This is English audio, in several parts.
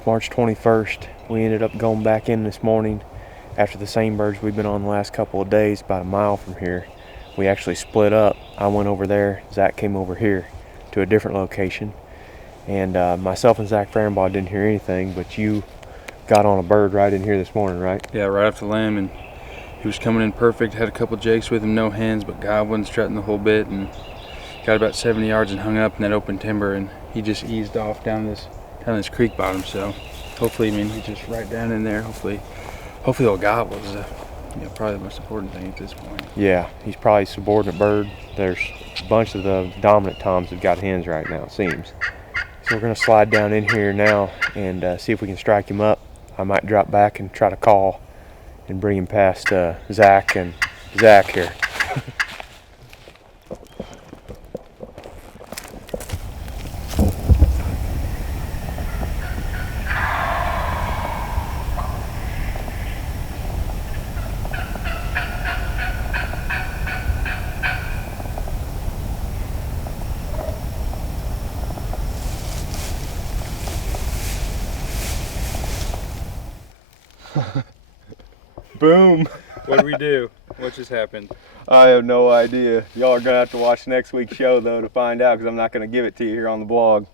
It's March 21st. We ended up going back in this morning after the same birds we've been on the last couple of days, about a mile from here. We actually split up. I went over there, Zach came over here to a different location. And myself and Zach Fehrenbaugh didn't hear anything, but you got on a bird right in here this morning, right? Yeah, right off the limb, and he was coming in perfect. Had a couple jakes with him, no hens, but gobbling, strutting the whole bit, and got about 70 yards and hung up in that open timber, and he just eased off down this creek bottom. So hopefully, I mean, he's just right down in there. Hopefully he'll gobble is probably the most important thing at this point. Yeah, he's probably a subordinate bird. There's a bunch of the dominant toms that got hens right now, it seems. So we're gonna slide down in here now and see if we can strike him up. I might drop back and try to call and bring him past Zach and Zach here. Boom. What did we do? What just happened? I have no idea. Y'all are gonna have to watch next week's show though to find out, because I'm not gonna give it to you here on the blog.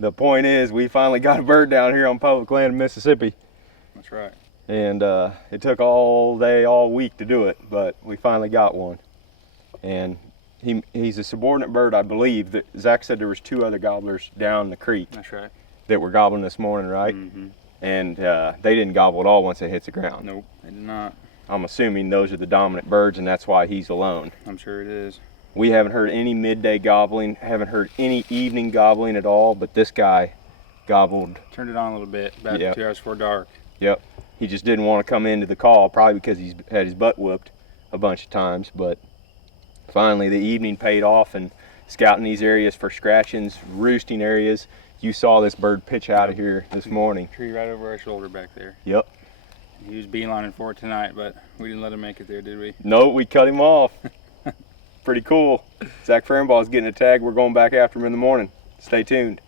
The point is, we finally got a bird down here on public land in Mississippi. That's right. And it took all day, all week to do it, but we finally got one. And he's a subordinate bird, I believe. Zach said there was 2 other gobblers down the creek. That's right. That were gobbling this morning, right? Mm-hmm. And they didn't gobble at all once it hits the ground. Nope, they did not. I'm assuming those are the dominant birds, and that's why he's alone. I'm sure it is. We haven't heard any midday gobbling, haven't heard any evening gobbling at all, but this guy gobbled. Turned it on a little bit, about 2 hours before dark. Yep. He just didn't want to come into the call, probably because he's had his butt whooped a bunch of times, but finally the evening paid off, and scouting these areas for scratchings, roosting areas. You saw this bird pitch out of here this morning. Tree right over our shoulder back there. Yep. He was beelining for it tonight, but we didn't let him make it there, did we? No, we cut him off. Pretty cool. Zach Fehrenbaugh is getting a tag. We're going back after him in the morning. Stay tuned.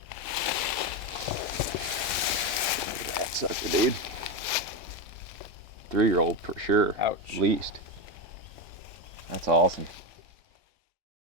That sucker, dude. 3-year-old for sure. Ouch. At least. That's awesome.